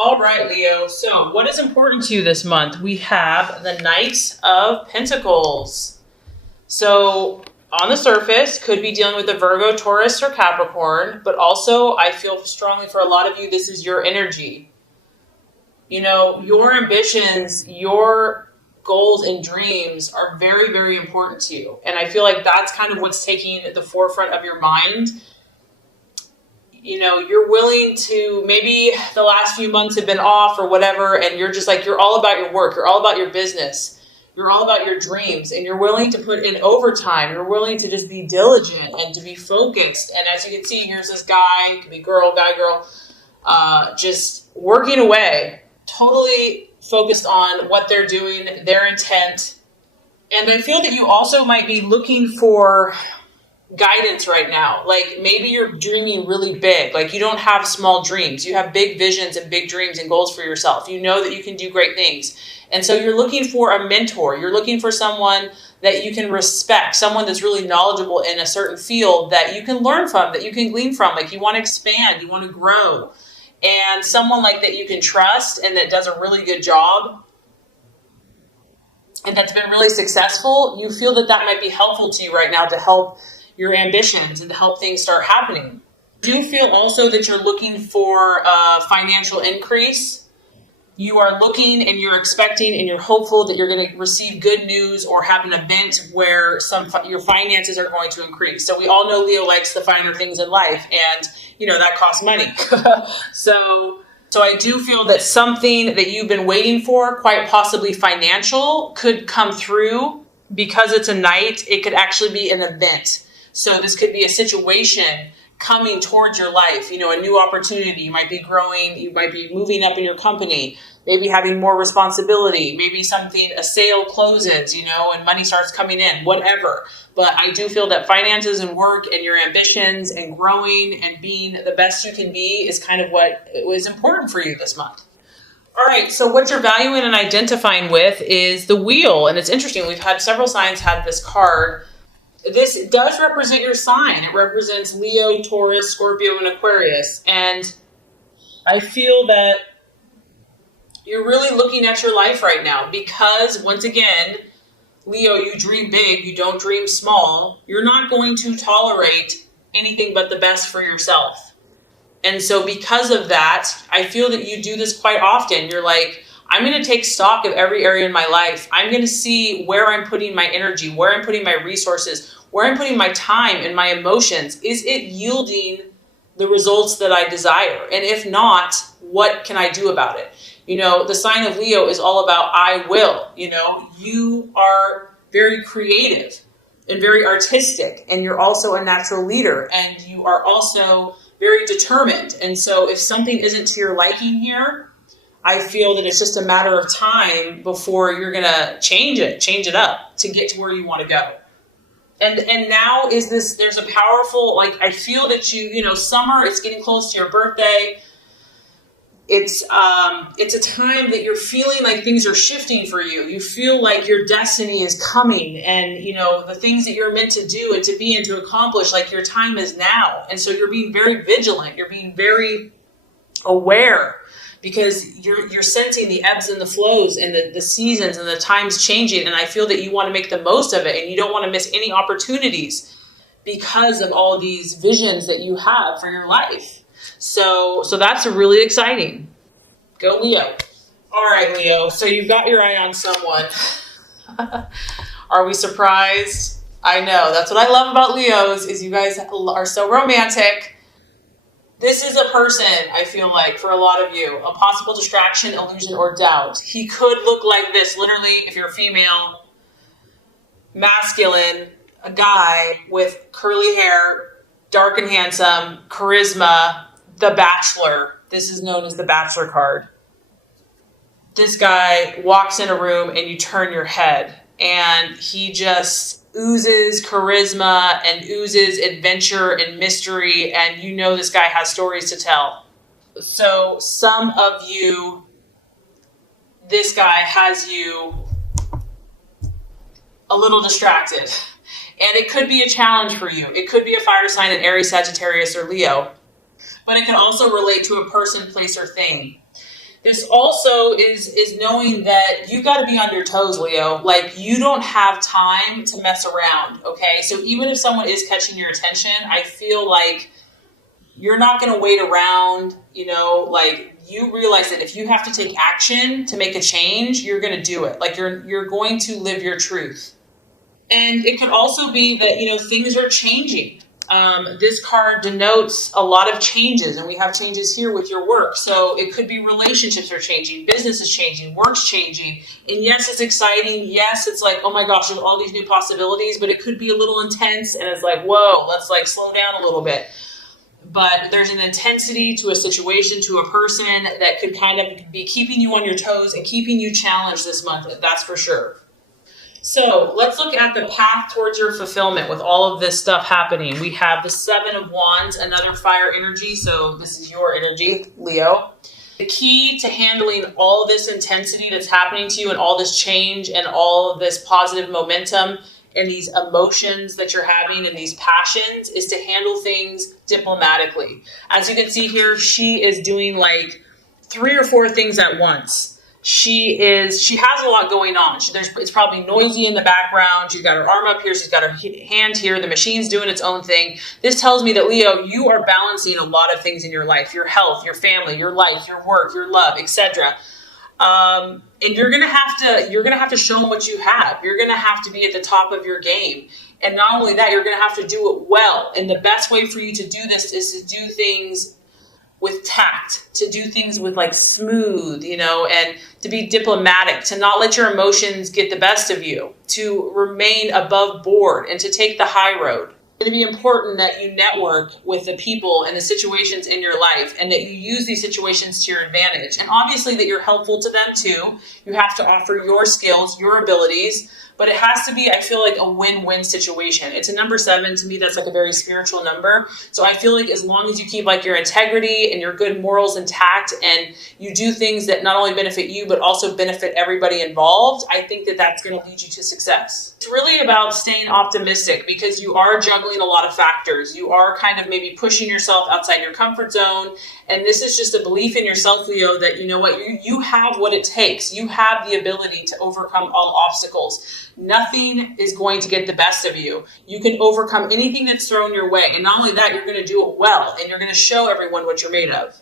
All right, Leo. So, what is important to you this month? We have the Knight of Pentacles. So, on the surface, could be dealing with a Virgo, Taurus, or Capricorn, but also I feel strongly for a lot of you, this is your energy. You know, your ambitions, your goals and dreams are very, very important to you. And I feel like that's kind of what's taking the forefront of your mind. You know, you're willing to, maybe the last few months have been off or whatever, and you're just like, you're all about your work, you're all about your business, you're all about your dreams, and you're willing to put in overtime, you're willing to just be diligent and to be focused. And as you can see, here's this guy, it could be girl, guy, girl, just working away, totally focused on what they're doing, their intent. And I feel that you also might be looking for guidance right now. Like maybe you're dreaming really big. Like you don't have small dreams. You have big visions and big dreams and goals for yourself. You know that you can do great things. And so you're looking for a mentor. You're looking for someone that you can respect, someone that's really knowledgeable in a certain field that you can learn from, that you can glean from. Like you want to expand, you want to grow. And someone like that you can trust and that does a really good job and that's been really successful, you feel that that might be helpful to you right now to help your ambitions and to help things start happening. Do you feel also that you're looking for a financial increase? You are looking and you're expecting and you're hopeful that you're going to receive good news or have an event where your finances are going to increase. So we all know Leo likes the finer things in life, and you know that costs money. So I do feel that something that you've been waiting for, quite possibly financial, could come through. Because it's a knight, it could actually be an event. So this could be a situation coming towards your life, you know, a new opportunity. You might be growing, you might be moving up in your company, maybe having more responsibility, maybe a sale closes, you know, and money starts coming in, whatever. But I do feel that finances and work and your ambitions and growing and being the best you can be is kind of what was important for you this month. All right, so what you're valuing and identifying with is the wheel. And it's interesting, we've had several signs have this card. This does represent your sign. It represents Leo, Taurus, Scorpio, and Aquarius. And I feel that you're really looking at your life right now because, once again, Leo, you dream big, you don't dream small. You're not going to tolerate anything but the best for yourself. And so because of that, I feel that you do this quite often. You're like, I'm going to take stock of every area in my life. I'm going to see where I'm putting my energy, where I'm putting my resources, where I'm putting my time and my emotions. Is it yielding the results that I desire? And if not, what can I do about it? You know, the sign of Leo is all about I will. You know, you are very creative and very artistic, and you're also a natural leader, and you are also very determined. And so if something isn't to your liking here, I feel that it's just a matter of time before you're going to change it up to get to where you want to go. And now there's a powerful, like, I feel that you know, summer, it's getting close to your birthday. It's a time that you're feeling like things are shifting for you. You feel like your destiny is coming, and, you know, the things that you're meant to do and to be and to accomplish, like your time is now. And so you're being very vigilant. You're being very aware because you're sensing the ebbs and the flows and the seasons and the times changing. And I feel that you want to make the most of it and you don't want to miss any opportunities because of all these visions that you have for your life. So that's really exciting. Go Leo. All right, Leo. So you've got your eye on someone. Are we surprised? I know. That's what I love about Leos is you guys are so romantic. This is a person, I feel like, for a lot of you, a possible distraction, illusion, or doubt. He could look like this, literally, if you're female, masculine, a guy with curly hair, dark and handsome, charisma, the Bachelor. This is known as the Bachelor card. This guy walks in a room and you turn your head, and he just oozes charisma and oozes adventure and mystery, and you know this guy has stories to tell. So some of you, this guy has you a little distracted, and it could be a challenge for you. It could be a fire sign in Aries, Sagittarius, or Leo, but it can also relate to a person, place, or thing. This also is knowing that you got to be on your toes, Leo. Like, you don't have time to mess around, okay? So even if someone is catching your attention, I feel like you're not going to wait around, like, you realize that if you have to take action to make a change, you're going to do it. Like, you're going to live your truth. And it could also be that, things are changing. This card denotes a lot of changes, and we have changes here with your work. So it could be relationships are changing, business is changing, work's changing. And yes, it's exciting. Yes, it's like, oh my gosh, there's all these new possibilities, but it could be a little intense, and it's like, whoa, let's like slow down a little bit. But there's an intensity to a situation, to a person that could kind of be keeping you on your toes and keeping you challenged this month. That's for sure. So let's look at the path towards your fulfillment with all of this stuff happening. We have the Seven of Wands, another fire energy. So this is your energy, Leo. The key to handling all this intensity that's happening to you and all this change and all of this positive momentum and these emotions that you're having and these passions is to handle things diplomatically. As you can see here, she is doing like 3 or 4 things at once. She has a lot going on. It's probably noisy in the background. She's got her arm up here. She's got her hand here. The machine's doing its own thing. This tells me that, Leo, you are balancing a lot of things in your life: your health, your family, your life, your work, your love, etc. And you're gonna have to show them what you have. You're gonna have to be at the top of your game. And not only that, you're gonna have to do it well. And the best way for you to do this is to do things with tact, to do things with like smooth, and to be diplomatic, to not let your emotions get the best of you, to remain above board and to take the high road. It's going to be important that you network with the people and the situations in your life and that you use these situations to your advantage. And obviously that you're helpful to them too. You have to offer your skills, your abilities, but it has to be, I feel like, a win-win situation. It's a number 7. To me, that's like a very spiritual number. So I feel like as long as you keep like your integrity and your good morals intact and you do things that not only benefit you, but also benefit everybody involved, I think that that's going to lead you to success. It's really about staying optimistic because you are juggling a lot of factors. You are kind of maybe pushing yourself outside your comfort zone. And this is just a belief in yourself, Leo, that you know what, you have what it takes. You have the ability to overcome all obstacles. Nothing is going to get the best of you. You can overcome anything that's thrown your way. And not only that, you're going to do it well. And you're going to show everyone what you're made of.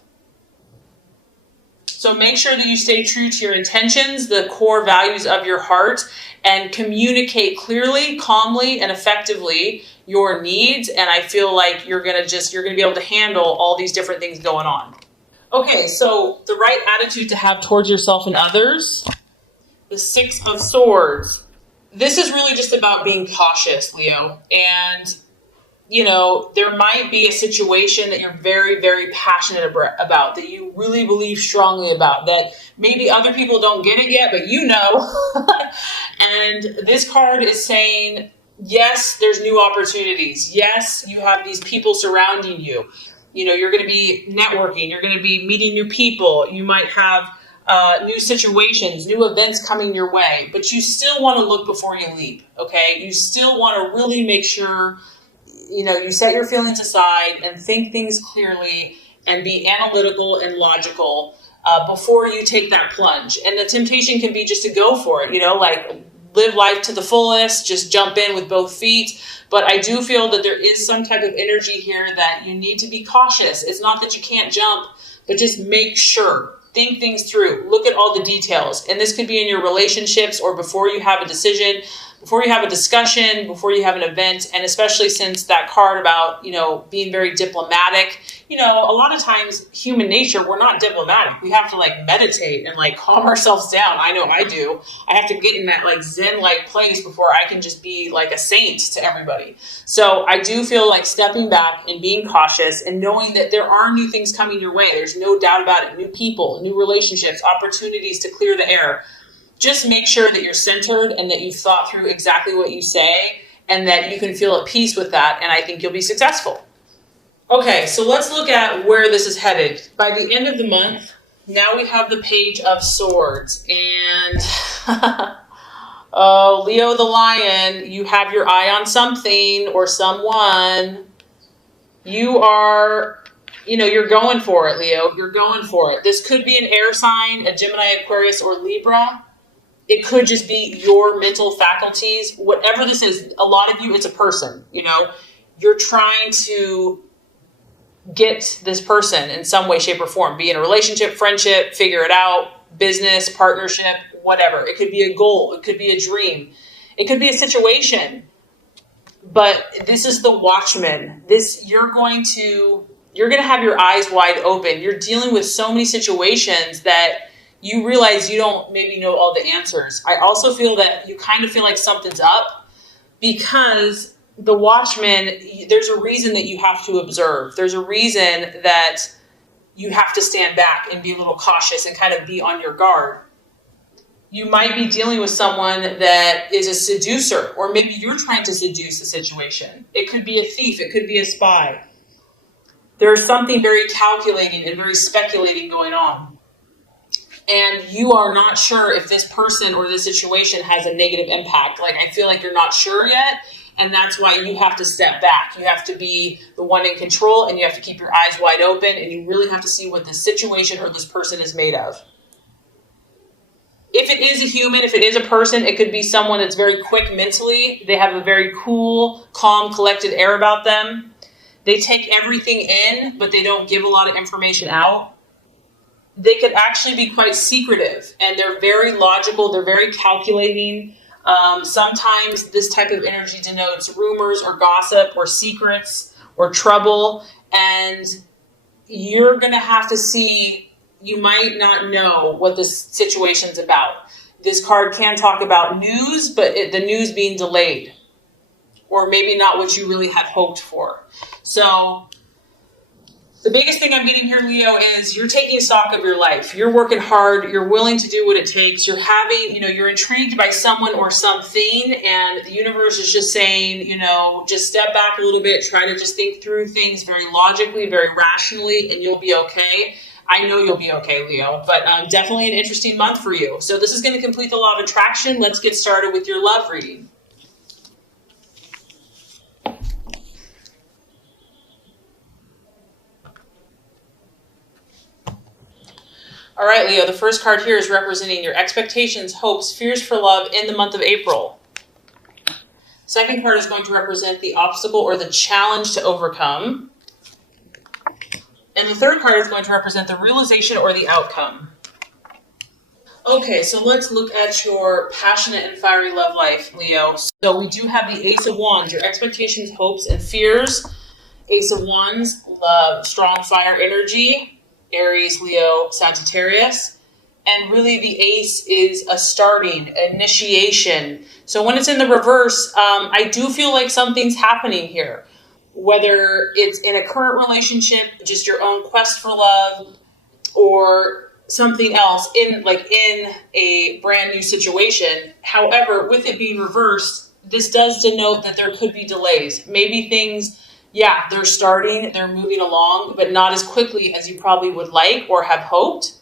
So make sure that you stay true to your intentions, the core values of your heart, and communicate clearly, calmly, and effectively your needs. And I feel like you're going to be able to handle all these different things going on. Okay, so the right attitude to have towards yourself and others, the 6 of Swords. This is really just about being cautious, Leo. And, there might be a situation that you're very, very passionate about, that you really believe strongly about, that maybe other people don't get it yet, but you know. And this card is saying, yes, there's new opportunities. Yes, you have these people surrounding you. You're going to be networking. You're going to be meeting new people. You might have new situations, new events coming your way, but you still want to look before you leap, okay? You still want to really make sure, you set your feelings aside and think things clearly and be analytical and logical before you take that plunge. And the temptation can be just to go for it, like live life to the fullest, just jump in with both feet. But I do feel that there is some type of energy here that you need to be cautious. It's not that you can't jump, but just make sure. Think things through. Look at all the details. And this could be in your relationships or before you have a decision, before you have a discussion, before you have an event. And especially since that card about, being very diplomatic, a lot of times human nature, we're not diplomatic. We have to meditate and calm ourselves down. I know I do. I have to get in that Zen-like place before I can just be like a saint to everybody. So I do feel like stepping back and being cautious and knowing that there are new things coming your way. There's no doubt about it. New people, new relationships, opportunities to clear the air. Just make sure that you're centered and that you've thought through exactly what you say and that you can feel at peace with that. And I think you'll be successful. Okay, so let's look at where this is headed. By the end of the month, now we have the Page of Swords. And, oh, Leo the Lion, you have your eye on something or someone. You are you're going for it, Leo. You're going for it. This could be an air sign, a Gemini, Aquarius, or Libra. It could just be your mental faculties. Whatever this is, a lot of you, it's a person, You're trying to get this person in some way, shape, or form. Be in a relationship, friendship, figure it out, business, partnership, whatever. It could be a goal. It could be a dream. It could be a situation. But this is the Watchman. You're going to have your eyes wide open. You're dealing with so many situations that you realize you don't maybe know all the answers. I also feel that you kind of feel like something's up because the Watchman, there's a reason that you have to observe. There's a reason that you have to stand back and be a little cautious and kind of be on your guard. You might be dealing with someone that is a seducer, or maybe you're trying to seduce a situation. It could be a thief. It could be a spy. There's something very calculating and very speculating going on. And you are not sure if this person or this situation has a negative impact. Like, I feel like you're not sure yet. And that's why you have to step back. You have to be the one in control, and you have to keep your eyes wide open, and you really have to see what this situation or this person is made of. If it is a human, if it is a person, it could be someone that's very quick mentally. They have a very cool, calm, collected air about them. They take everything in, but they don't give a lot of information out. They could actually be quite secretive, and they're very logical. They're very calculating. Sometimes this type of energy denotes rumors or gossip or secrets or trouble, and you're going to have to see, you might not know what this situation's about. This card can talk about news, but the news being delayed, or maybe not what you really had hoped for. So the biggest thing I'm getting here, Leo, is you're taking stock of your life. You're working hard. You're willing to do what it takes. You're having, you're intrigued by someone or something, and the universe is just saying, just step back a little bit. Try to just think through things very logically, very rationally, and you'll be okay. I know you'll be okay, Leo, but definitely an interesting month for you. So this is going to complete the law of attraction. Let's get started with your love reading. All right, Leo, the first card here is representing your expectations, hopes, fears for love in the month of April. Second card is going to represent the obstacle or the challenge to overcome. And the third card is going to represent the realization or the outcome. Okay, so let's look at your passionate and fiery love life, Leo. So we do have the Ace of Wands, your expectations, hopes, and fears. Ace of Wands, love, strong fire energy. Aries, Leo, Sagittarius. And really the ace is a starting, initiation. So when it's in the reverse, I do feel like something's happening here. Whether it's in a current relationship, just your own quest for love, or something else in a brand new situation. However, with it being reversed, this does denote that there could be delays. Maybe things, they're starting, they're moving along, but not as quickly as you probably would like or have hoped.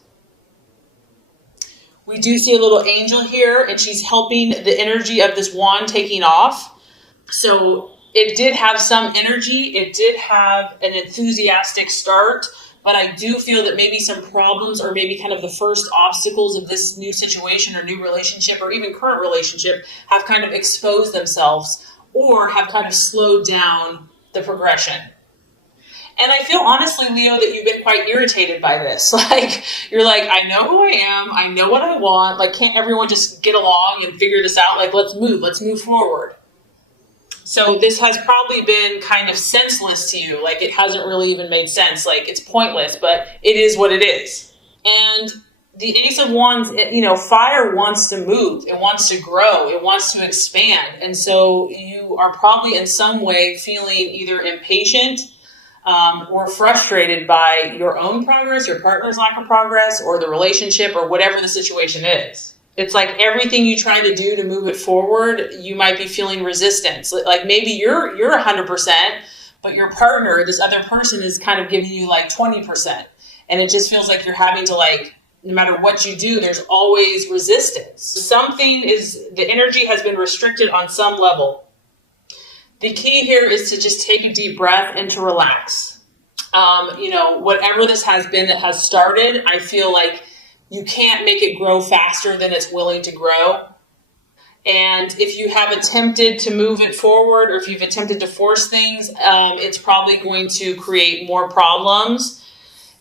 We do see a little angel here, and she's helping the energy of this wand taking off. So it did have some energy. It did have an enthusiastic start, but I do feel that maybe some problems or maybe kind of the first obstacles of this new situation or new relationship or even current relationship have kind of exposed themselves or have kind of slowed down the progression. And I feel honestly, Leo, that you've been quite irritated by this. You're like, I know who I am. I know what I want. Can't everyone just get along and figure this out? Let's move forward. So this has probably been kind of senseless to you. It hasn't really even made sense. It's pointless, but it is what it is. And the Ace of Wands, fire wants to move. It wants to grow. It wants to expand. And so you are probably in some way feeling either impatient or frustrated by your own progress, your partner's lack of progress, or the relationship, or whatever the situation is. It's like everything you try to do to move it forward, you might be feeling resistance. Maybe you're 100%, but your partner, this other person, is kind of giving you 20%. And it just feels like you're having to no matter what you do, there's always resistance. The energy has been restricted on some level. The key here is to just take a deep breath and to relax. Whatever this has been that has started, I feel like you can't make it grow faster than it's willing to grow. And if you have attempted to move it forward, or if you've attempted to force things, it's probably going to create more problems.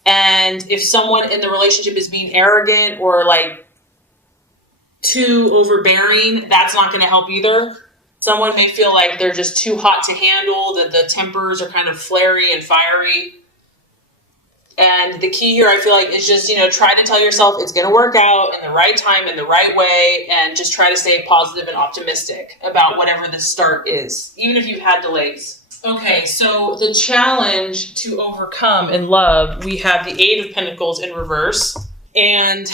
And if someone in the relationship is being arrogant or like too overbearing, that's not going to help either. Someone may feel like they're just too hot to handle, that the tempers are kind of flary and fiery. And the key here, I feel like, is just, try to tell yourself it's going to work out in the right time, in the right way, and just try to stay positive and optimistic about whatever the start is, even if you've had delays. Okay, so the challenge to overcome in love, we have the Eight of Pentacles in reverse. And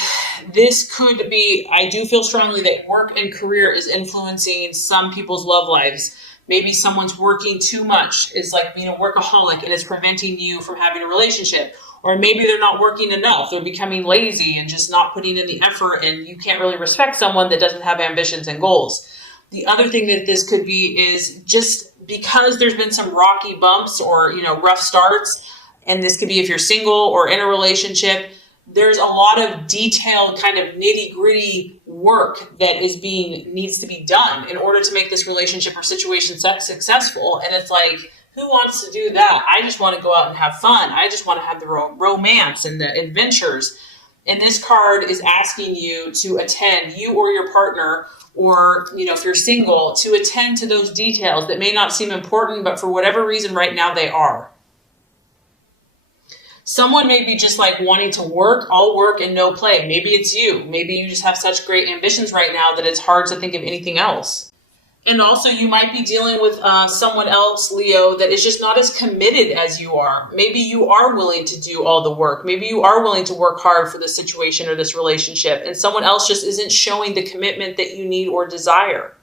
this could be, I do feel strongly that work and career is influencing some people's love lives. Maybe someone's working too much, is like being a workaholic, and it's preventing you from having a relationship. Or maybe they're not working enough. They're becoming lazy and just not putting in the effort, and you can't really respect someone that doesn't have ambitions and goals. The other thing that this could be is just because there's been some rocky bumps or, rough starts, and this could be if you're single or in a relationship, there's a lot of detailed kind of nitty-gritty work that needs to be done in order to make this relationship or situation successful. And it's like, who wants to do that? I just want to go out and have fun. I just want to have the romance and the adventures. And this card is asking you to attend, you or your partner, or, if you're single, to attend to those details that may not seem important, but for whatever reason right now they are. Someone may be just like wanting to work, all work and no play. Maybe it's you. Maybe you just have such great ambitions right now that it's hard to think of anything else. And also you might be dealing with someone else, Leo, that is just not as committed as you are. Maybe you are willing to do all the work. Maybe you are willing to work hard for this situation or this relationship, and someone else just isn't showing the commitment that you need or desire.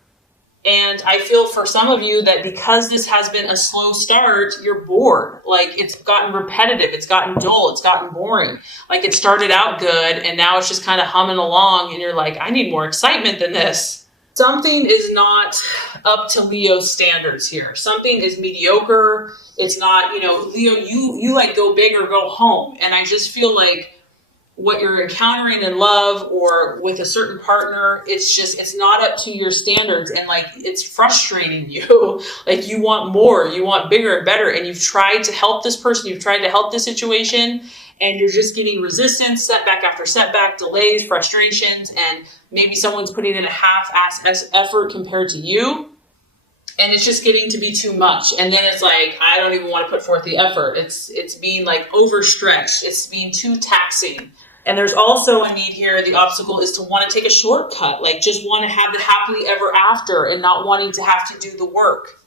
And I feel for some of you that because this has been a slow start, you're bored. Like it's gotten repetitive, it's gotten dull, it's gotten boring. Like it started out good and now it's just kind of humming along and you're like, I need more excitement than this. Something is not up to Leo's standards here. Something is mediocre. It's not, Leo, you like go big or go home. And I just feel like what you're encountering in love or with a certain partner, it's not up to your standards, and like it's frustrating you. Like you want more, you want bigger and better, and you've tried to help this person, you've tried to help this situation, and you're just getting resistance, setback after setback, delays, frustrations, and maybe someone's putting in a half-ass effort compared to you. And it's just getting to be too much. And then it's like, I don't even want to put forth the effort. It's being like overstretched. It's being too taxing. And there's also a need here. The obstacle is to want to take a shortcut, like just want to have the happily ever after and not wanting to have to do the work.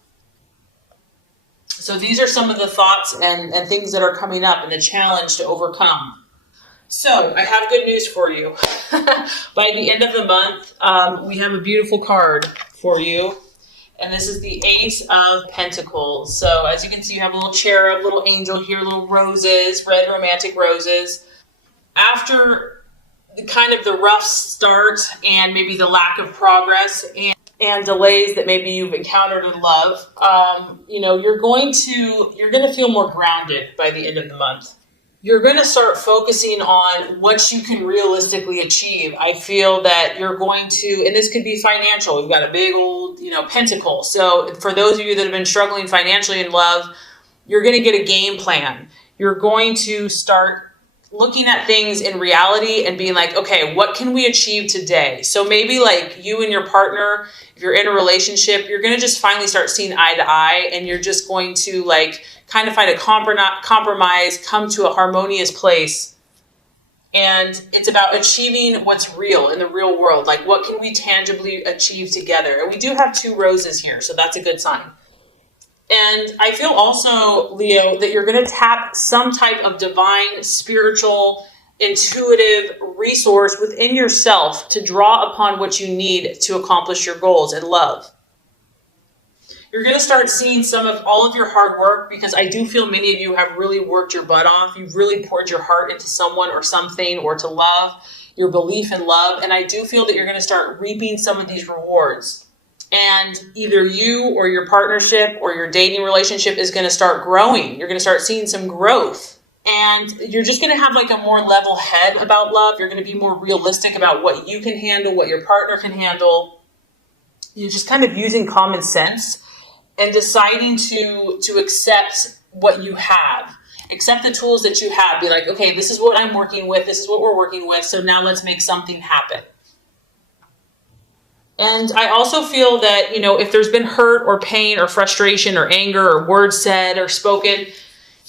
So these are some of the thoughts and things that are coming up and the challenge to overcome. So I have good news for you. By the end of the month, we have a beautiful card for you. And this is the Ace of Pentacles. So as you can see, you have a little cherub, little angel here, little roses, red romantic roses. After kind of the rough start and maybe the lack of progress and delays that maybe you've encountered in love, you're going to feel more grounded by the end of the month. You're going to start focusing on what you can realistically achieve. I feel that you're going to, and this could be financial. We've got a big old, pentacle. So for those of you that have been struggling financially in love, you're going to get a game plan. You're going to start looking at things in reality and being like, okay, what can we achieve today? So maybe like you and your partner, if you're in a relationship, you're going to just finally start seeing eye to eye, and you're just going to like kind of find a compromise, come to a harmonious place. And it's about achieving what's real in the real world. Like what can we tangibly achieve together? And we do have 2 roses here, so that's a good sign. And I feel also, Leo, that you're going to tap some type of divine, spiritual, intuitive resource within yourself to draw upon what you need to accomplish your goals in love. You're going to start seeing some of all of your hard work, because I do feel many of you have really worked your butt off. You've really poured your heart into someone or something, or to love, your belief in love. And I do feel that you're going to start reaping some of these rewards. And either you or your partnership or your dating relationship is going to start growing. You're going to start seeing some growth. And you're just going to have like a more level head about love. You're going to be more realistic about what you can handle, what your partner can handle. You're just kind of using common sense and deciding to accept what you have. Accept the tools that you have. Be like, okay, this is what I'm working with. This is what we're working with. So now let's make something happen. And I also feel that, if there's been hurt or pain or frustration or anger or words said or spoken,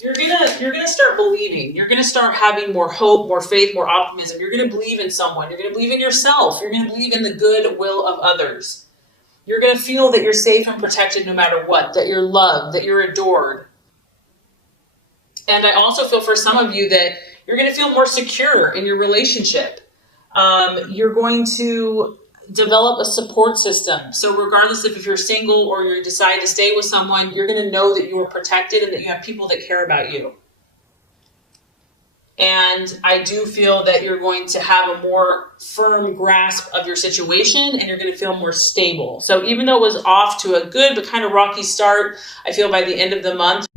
you're gonna start believing. You're gonna start having more hope, more faith, more optimism. You're gonna believe in someone. You're gonna believe in yourself. You're gonna believe in the good will of others. You're gonna feel that you're safe and protected no matter what, that you're loved, that you're adored. And I also feel for some of you that you're gonna feel more secure in your relationship. You're going to develop a support system. So regardless if you're single or you decide to stay with someone, you're going to know that you are protected and that you have people that care about you. And I do feel that you're going to have a more firm grasp of your situation and you're going to feel more stable. So even though it was off to a good but kind of rocky start, I feel by the end of the month,